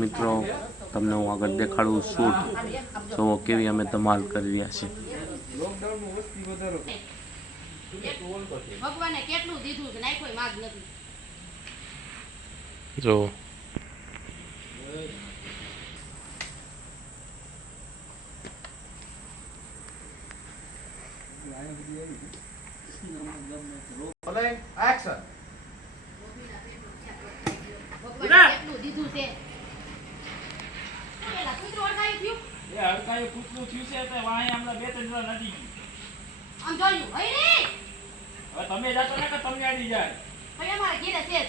મિત્રો તમને હું આગળ દેખાડું શૂટ જોવો કેવી અમે ધમાલ કરી રહ્યા છીએ। ભગવાને કેટલું દીધું છે નાખ્યો માગ નથી જો એક્શન ભગવાને કેટલું દીધું છે એલા કૂતરું અડકાયું થયું એ હડકાયું કૂતરું થયું છે તો વાહે હમણાં બે ત્રણ વાર નદી ગઈ આમ જોયું હઈ રે હવે તમે જાતો ને કે તમને આડી જાય હઈ અમારે ઘેરે છે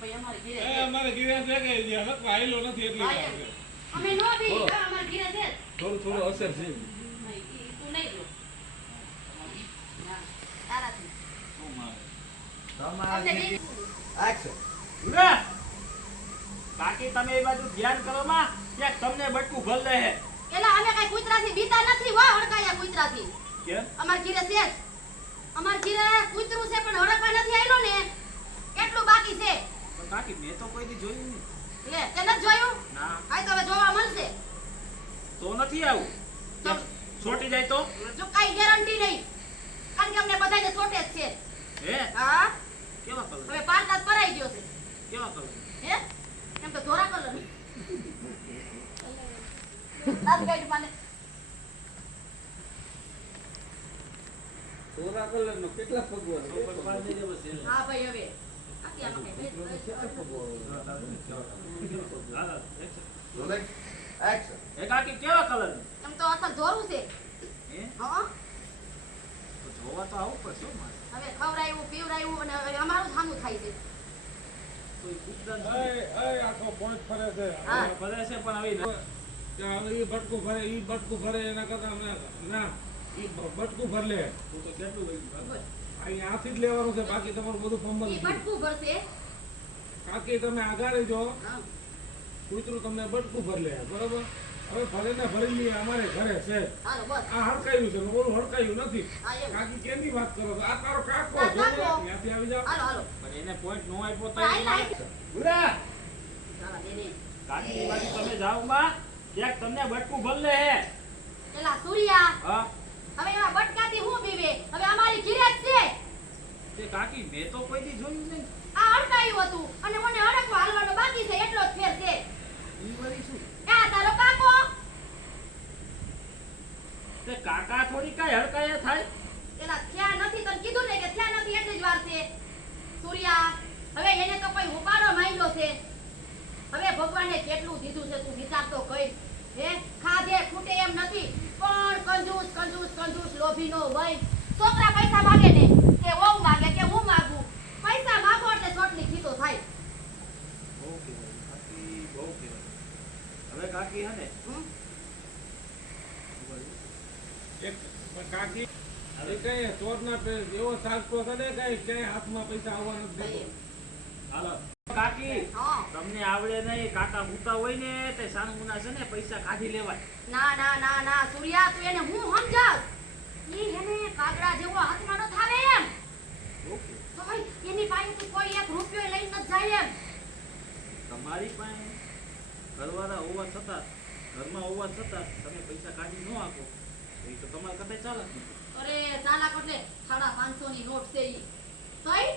ભઈ અમારે ઘેરે છે અમારે ગીરા છે કે હક વાયલો નથી એટલે અમે નો બી અમારે ઘેરે છે થોડું અસર છે તું નહીં જો તારાથી એક્શન ઉરા બાકી તમે એ બાજુ ધ્યાન કરો માં કે તમને બટકું ભલ દે હે એલા અમે કઈ કૂતરાથી બીતા નથી હો હડકાયા કૂતરાથી કેમ અમાર ઘીરે છે અમાર ઘીરે કૂતરું છે પણ હડકવા નથી આયલો ને એટલું બાકી છે બાકી મેં તો કોઈ દી જોયું નહીં લે તે નથી જોયું ના આય તો હવે જોવા મળશે તો નથી આવું તો છોટી જાય તો જો કાઈ ગેરંટી નહીં કારણ કે અમને બધાને શોર્ટેજ છે હે હા કેવા કલર હવે પારદાસ ભરાઈ ગયો છે કેવા કલર હે એમ તો ધોરા કલર દાદ ગાઈડ માને સોરા કલર નો કેટલા પગવા હા ભાઈ હવે આથી આનો કઈ એક્શન એ કાકી કેવા કલર એમ તો અસલ ધોરું છે હે હા તો જોવા તો આવું પડશે હો મારે હવે ખવરાયું પીવરાયું અને હવે અમારું સામું થાય છે કોઈ કૂતરા આખો પોઈન્ટ ફરે છે હા ભલે છે પણ હવે ઈ બટકું ભરે એના કરતા ના ઈ બટકું ભર લે તું તો કેટલું લઈ ગયું અહીં આથી જ લેવાનું છે બાકી તમારું બધું ફંબલ ઈ બટકું ભરશે કાકી તમે આગળ જો હા કૂતરું તમને બટકું ભર લે બરોબર હવે ભલે ને ભરી લઈએ અમારે ઘરે છે હાલો બસ આ હડકાયું છે ઓલું હડકાયું નથી હા એવું કાકી કેની વાત કરો છો? આ તારો કાકો આ જો કાકો. ત્યાંથી આવી જાવ હાલો હાલો પણ એને પોઈન્ટ નો આપ્યો તો આઈ લાઈ ઉરા ચાલા દે દે કાકી બાજુ તમે જાઓ માં ક્યાંક તમને બટકું ભલ લે હે એલા સૂર્યા હા હવે એમાં બટકાથી હું પીવે હવે અમારી ઘીરે જ છે તે કાકી મેં તો કોઈ દી જોયું નહીં આ અડકાયું હતું અને મને અડકવા હાલવાનો બાકી છે એટલો જ ફેર છે ઈ વળી શું આ તારો કાકો તે કાકા થોડી કાઈ હડકાયા થાય એલા થયા નથી તને કીધું ને કે થયા નથી એટલી જ વાર છે સૂર્યા હવે એને તો કોઈ ઉપાડો માંગ્યો છે હવે ભગવાને કેટલું દીધું છે તું વિચાર તો કઈ હે ખાધે ખૂટે એમ નથી પણ કંજૂસ કંજૂસ કંજૂસ લોભીનો વય છોકરા પૈસા માંગે ને કે વહુ માંગે કે હું માંગુ પૈસા માંગો એટલે ચોટલી ખીતો થાય બહુ કહેવાય કાકી બહુ કહેવાય હવે કાકી હે ને હમ? એક કાકી એ કઈ ચોરના એવો સાચો છે ને કઈ ક્યાંય હાથમાં પૈસા આવવા નથી દેતો હાલો કાકી હા તમને આવડે નહીં કાકા ભૂતા હોય ને તે સાનુમુના છે ને પૈસા કાઢી લેવાય ના ના ના ના સૂર્યા તું એને હું સમજાસ ઈ એને કાગડા જેવો હાથમાં ન થાવે એમ ઓકે તો ભાઈ એની પાસે તું કોઈ એક રૂપિયો લઈને ન જાય એમ તમારી પાસે ઘરવાળા હોવા છતાં ઘરમાં હોવા છતાં તમે પૈસા કાઢી ન આપો તો એ તો તમારા કરતા ચાલે જ નહીં. અરે ચાલાક એટલે 550 ની નોટ છે ઈ તોય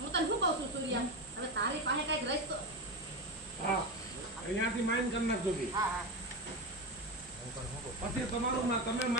હું તને શું કહું છું સૂર્યા હવે તારી પાસે કઈક રસ્તો હા અહીંયાથી માઇન કરી નાખજો બી હા હા પછી તમારું તમે